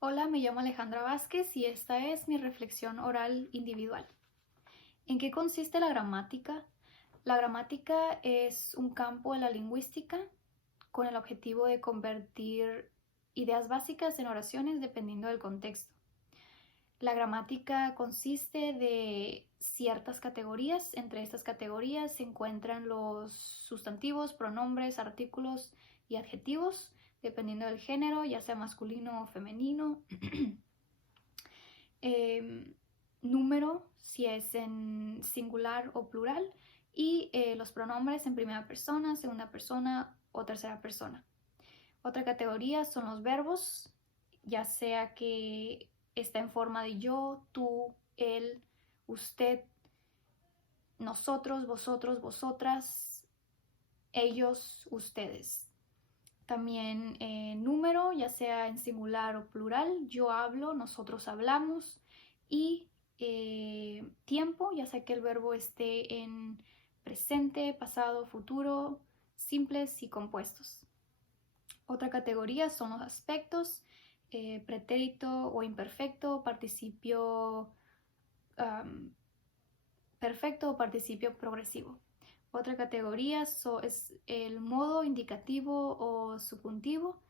Hola, me llamo Alejandra Vázquez y esta es mi reflexión oral individual. ¿En qué consiste la gramática? La gramática es un campo de la lingüística con el objetivo de convertir ideas básicas en oraciones dependiendo del contexto. La gramática consiste de ciertas categorías. Entre estas categorías se encuentran los sustantivos, pronombres, artículos y adjetivos, dependiendo del género, ya sea masculino o femenino. eh, Número, si es en singular o plural, y los pronombres en primera persona, segunda persona o tercera persona. Otra categoría son los verbos, ya sea que está en forma de yo, tú, él, usted, nosotros, vosotros, vosotras, ellos, ustedes. También número, ya sea en singular o plural, yo hablo, nosotros hablamos. Y tiempo, ya sea que el verbo esté en presente, pasado, futuro, simples y compuestos. Otra categoría son los aspectos, pretérito o imperfecto, participio perfecto o participio progresivo. Otra categoría es el modo indicativo o subjuntivo.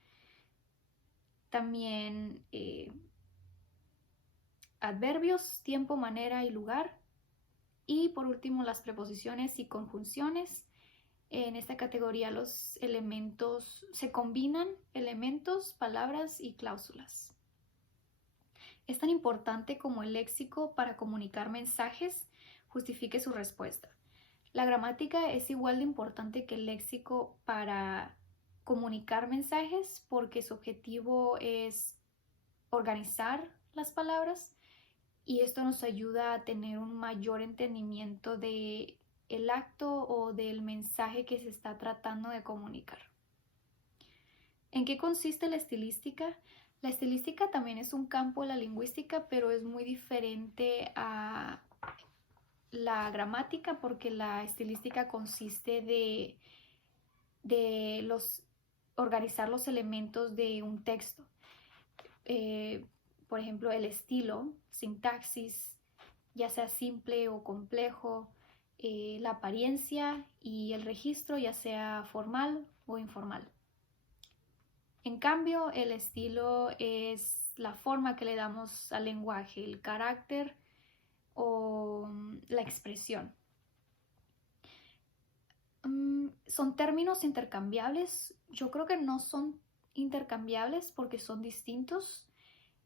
También adverbios, tiempo, manera y lugar. Y por último, las preposiciones y conjunciones. En esta categoría los elementos se combinan, elementos, palabras y cláusulas. Es tan importante como el léxico para comunicar mensajes justifique su respuesta. La gramática es igual de importante que el léxico para comunicar mensajes porque su objetivo es organizar las palabras y esto nos ayuda a tener un mayor entendimiento de el acto o del mensaje que se está tratando de comunicar. ¿En qué consiste la estilística? La estilística también es un campo de la lingüística, pero es muy diferente a la gramática porque la estilística consiste de organizar los elementos de un texto. Por ejemplo, el estilo, sintaxis, ya sea simple o complejo, la apariencia y el registro, ya sea formal o informal. En cambio, el estilo es la forma que le damos al lenguaje, el carácter o la expresión. ¿Son términos intercambiables? Yo creo que no son intercambiables porque son distintos.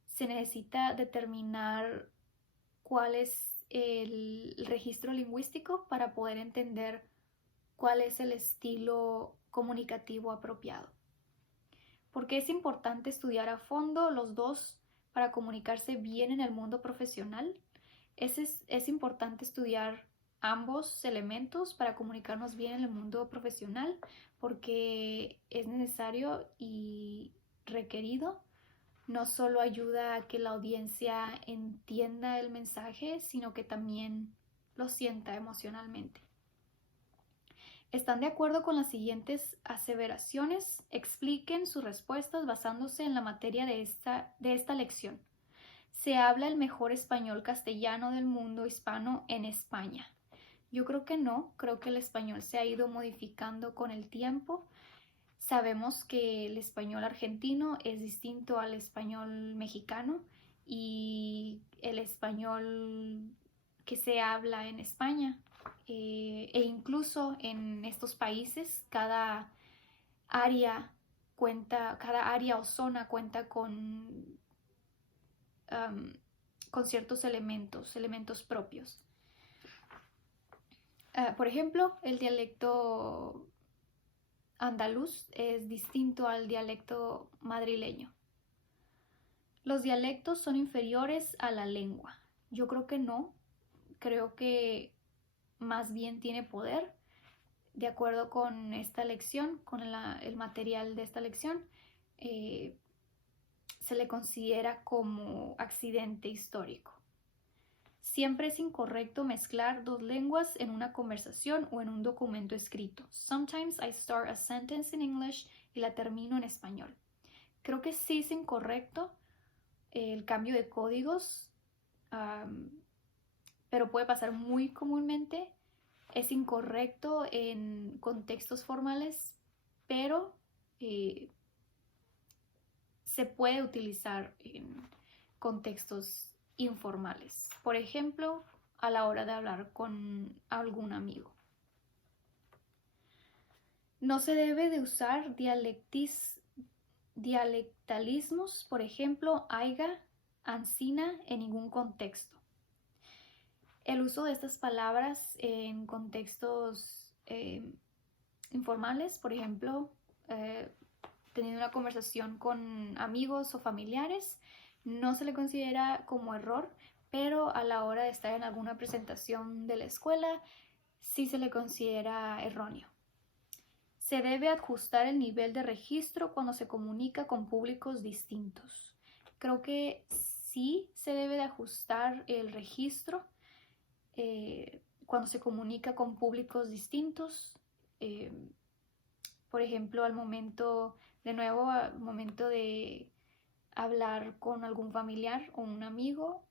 Se necesita determinar cuál es el registro lingüístico para poder entender cuál es el estilo comunicativo apropiado. Porque es importante estudiar a fondo los dos para comunicarse bien en el mundo profesional. Es importante estudiar ambos elementos para comunicarnos bien en el mundo profesional porque es necesario y requerido. No solo ayuda a que la audiencia entienda el mensaje, sino que también lo sienta emocionalmente. ¿Están de acuerdo con las siguientes aseveraciones? Expliquen sus respuestas basándose en la materia de esta lección. Se habla el mejor español castellano del mundo hispano en España. Yo creo que no, creo que el español se ha ido modificando con el tiempo. Sabemos que el español argentino es distinto al español mexicano y el español que se habla en España e incluso en estos países cada área o zona cuenta con ciertos elementos propios. Por ejemplo, el dialecto andaluz es distinto al dialecto madrileño. ¿Los dialectos son inferiores a la lengua? Yo creo que no. Creo que más bien tiene poder. De acuerdo con esta lección, con el material de esta lección, se le considera como accidente histórico. Siempre es incorrecto mezclar dos lenguas en una conversación o en un documento escrito. Sometimes I start a sentence in English y la termino en español. Creo que sí es incorrecto el cambio de códigos, pero puede pasar muy comúnmente. Es incorrecto en contextos formales, pero se puede utilizar en contextos informales. Por ejemplo, a la hora de hablar con algún amigo. No se debe de usar dialectalismos, por ejemplo, aiga, ancina, en ningún contexto. El uso de estas palabras en contextos informales, por ejemplo, teniendo una conversación con amigos o familiares, no se le considera como error, pero a la hora de estar en alguna presentación de la escuela, sí se le considera erróneo. Se debe ajustar el nivel de registro cuando se comunica con públicos distintos. Creo que sí se debe de ajustar el registro cuando se comunica con públicos distintos. Por ejemplo, al momento de hablar con algún familiar o un amigo,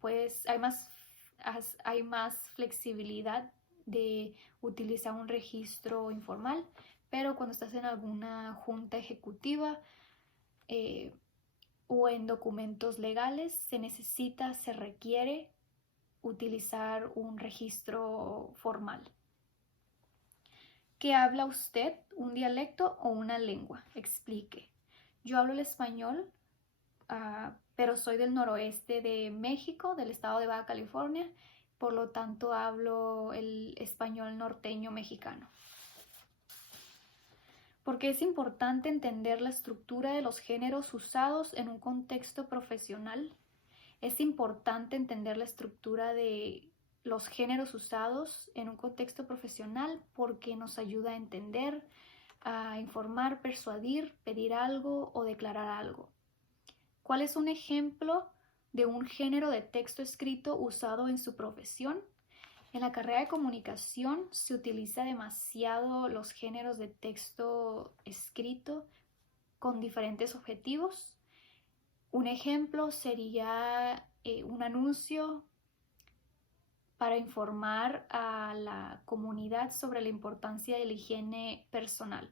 pues hay más flexibilidad de utilizar un registro informal, pero cuando estás en alguna junta ejecutiva o en documentos legales, se requiere utilizar un registro formal. ¿Qué habla usted? ¿Un dialecto o una lengua? Explique. Yo hablo el español, pero soy del noroeste de México, del estado de Baja California, por lo tanto hablo el español norteño mexicano. Porque es importante entender la estructura de los géneros usados en un contexto profesional. Es importante entender la estructura de los géneros usados en un contexto profesional porque nos ayuda a entender, a informar, persuadir, pedir algo o declarar algo. ¿Cuál es un ejemplo de un género de texto escrito usado en su profesión? En la carrera de comunicación se utiliza demasiado los géneros de texto escrito con diferentes objetivos. Un ejemplo sería un anuncio para informar a la comunidad sobre la importancia de la higiene personal.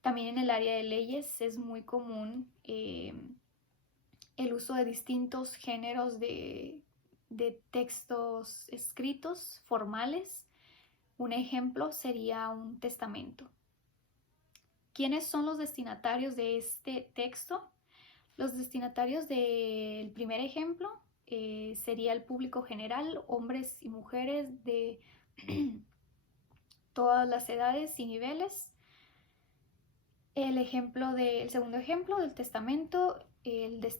También en el área de leyes es muy común el uso de distintos géneros de textos escritos formales. Un ejemplo sería un testamento. ¿Quiénes son los destinatarios de este texto? Los destinatarios del primer ejemplo sería el público general, hombres y mujeres de todas las edades y niveles. El segundo ejemplo del testamento,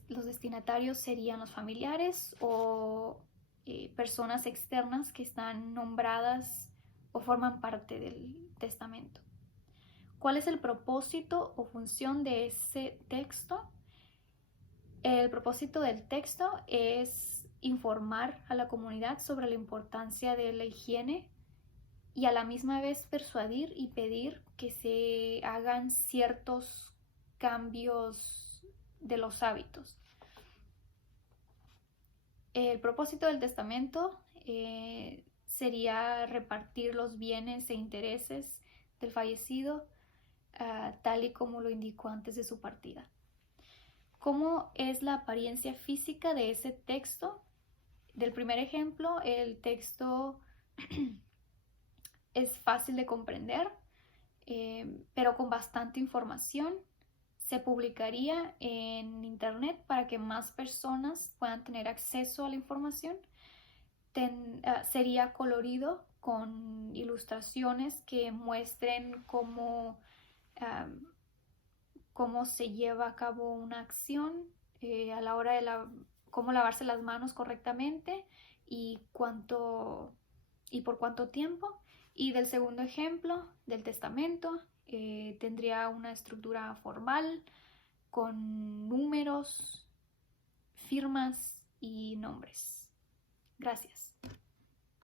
los destinatarios serían los familiares o personas externas que están nombradas o forman parte del testamento. ¿Cuál es el propósito o función de ese texto? El propósito del texto es informar a la comunidad sobre la importancia de la higiene y a la misma vez persuadir y pedir que se hagan ciertos cambios de los hábitos. El propósito del testamento sería repartir los bienes e intereses del fallecido tal y como lo indicó antes de su partida. ¿Cómo es la apariencia física de ese texto? Del primer ejemplo, el texto es fácil de comprender, pero con bastante información. Se publicaría en internet para que más personas puedan tener acceso a la información. Sería colorido con ilustraciones que muestren cómo se lleva a cabo una acción a la hora de cómo lavarse las manos correctamente y por cuánto tiempo. Y del segundo ejemplo, del testamento, tendría una estructura formal con números, firmas y nombres. Gracias.